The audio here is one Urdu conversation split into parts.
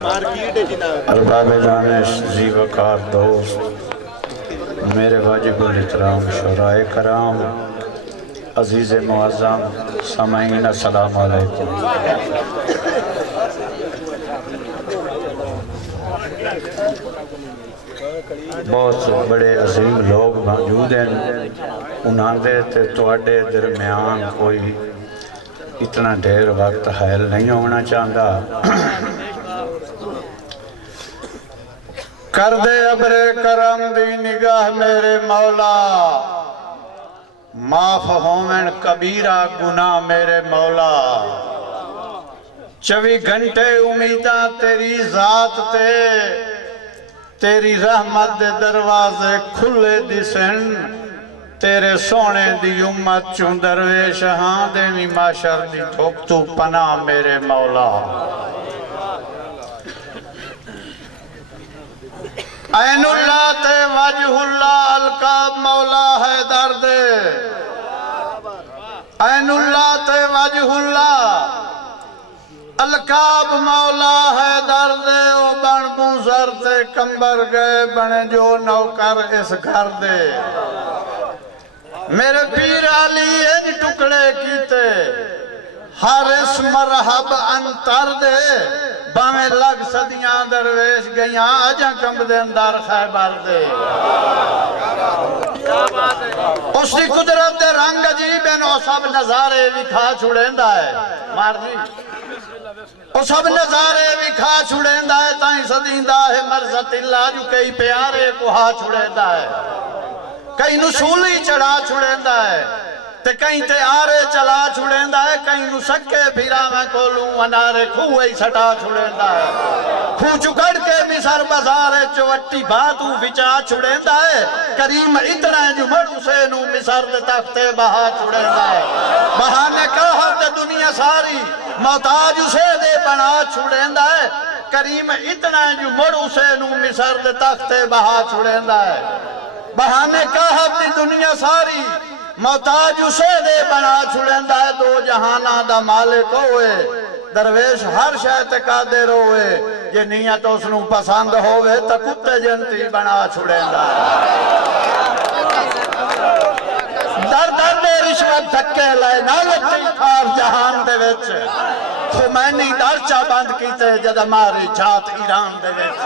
ارباب دانش ذی وقار دوست میرے واجب الاحترام شورائے کرام عزیز معظم سامعین السلام علیکم۔ بہت بڑے عظیم لوگ موجود ہیں، انہاں دے تے تواڈے درمیان کوئی اتنا دیر وقت حائل نہیں ہونا چاہتا۔ کر دے ابر کرم دی نگاہ میرے مولا، معاف ہومن کبیرہ گناہ میرے مولا، 24 گھنٹے امیداں تیری ذات تے، تیری رحمت دے دروازے کھلے دسن، تیرے سونے دی امت چون درویش ہاں دیوی معاشر دی تھوک تو پناہ میرے مولا۔ عین اللہ تے وجہ اللہ القاب مولا حیدر دے، عین اللہ تے وجہ اللہ القاب مولا حیدر دے، او بن بوزر تے کمبر گئے بنے جو نوکر اس گھر دے، میرے پیر علی ان ٹکڑے کیتے حارس مرحب انتر دے، باویں لگ صدیاں درویش گئیاں آجاں کمب دے اندر خیبر دے۔ اس دی قدرت دے رنگ عجیب ہیں، او سب نظارے بھی کھا چھوڑیندہ ہے مار جی، او سب نظارے بھی کھا چھوڑیندہ ہے، تائیں صدیندہ ہے مرزت اللہ جو کئی پیارے کو ہا چھوڑیندہ ہے، کئی نسولی چڑھا چھوڑیندہ ہے، تے کہیں تے آرے چلا چھوڑیندہ ہے، کہیں نو سکے بھیرا میں کولوں انارے کھوئے سٹا چھوڑیندہ ہے، کھو چکڑ کے مصر بازارے چوٹی باتوں بچا چھوڑیندہ ہے، کریم اتنا ہے جو مڑ اسے نو مصر دے تختے بہا چھوڑیندہ ہے، بہانے کہا تے دنیا ساری محتاج اسے دے بنا چھوڑیندہ ہے، کریم اتنا ہے جو مڑ اسے نو مصر دے تختے بہا چھوڑیندہ ہے، بہانے کہا تے دنیا ساری محتاج اسے دے بنا چھوڑیندہ ہے، دو جہانہ دا مالک ہوئے، درویش ہر شاید قادر ہوئے، یہ نیت اس نو پسند ہوئے تا کتے جنتی بنا چھوڑیندہ ہے۔ در در دے رشوت دھکے لائے نالتی کھار جہان دے وچ، خمینی درچہ بند کیتے جد ہماری جات ایران دے وچ،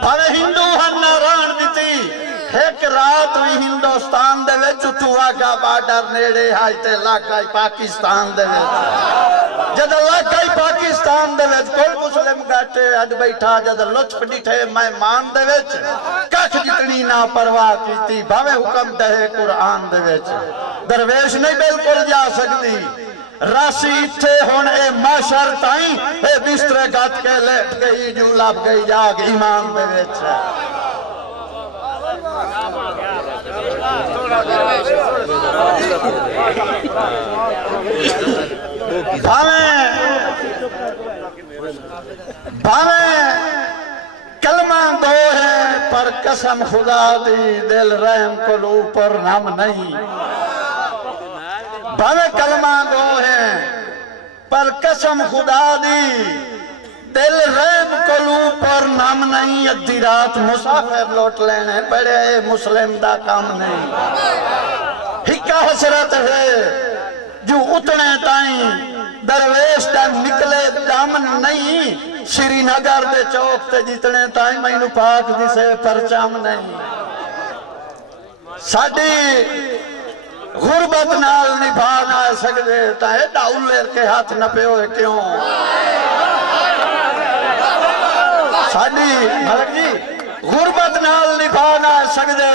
بھاوے ہندو ہنہ ران دیتی ایک رات بھی ہندوستان دے وچ چوہا کا بارڈر نیڑے آئی تے لاکائی پاکستان دے وچ، جد لاکائی پاکستان دے وچ کل مسلم گھٹے اج بیٹھا جد لطف ڈٹھے مہمان دے وچ، کچھ جتنی نا پرواہ کیتی بھاوے حکم دے قرآن دے وچ، درویش نہیں بالکل جا سکتی، راسی اتھے ہون اے معاشر تائیں اے بسترے گھٹ کے لیٹ گئی جو لب گئی جاگ ایمان دے وچ۔ بھاویں کلمہ دو ہے پر قسم خدا دی، دل رحم قلوب پر نم نہیں، بھاویں کلمہ دو ہے پر قسم خدا دی، دل رحم قلوب پر نام نہیں، ادھی رات مسافر لوٹ لینے پڑے مسلم دا کام نہیں، ہکا حسرت ہے جو اتنے تائیں درویش دا نکلے دامن نہیں، شری نگر دے چوک تے جتنے تائیں مینو پاک جسے پرچام نہیں، ساڑی غربت نال نبھانا سکدے تائیں ڈاؤلر کے ہاتھ نپے ہوئے کیوں، ساڑی ملک جی غربت نال نبھانا سکدے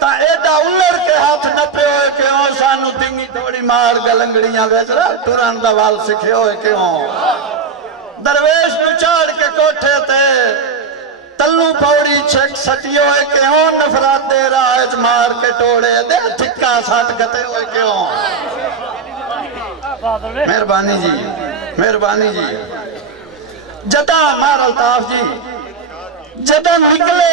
تا ایڈا اولر کے ہاتھ نپے ہوئے کیوں، سانو دنگی توڑی مار گلنگڑیاں بیچرا ٹوران دا وال سکھے ہوئے کیوں، درویش نو چاڑ کے کوٹھے تے تلو پوڑی چھک سٹی ہوئے کیوں، نفرات دے راج مار کے ٹوڑے دے ٹھکا ساتھ گتے ہوئے کیوں۔ مہربانی جی، مہربانی جی، جدا مار الطاف جی جدا نکلے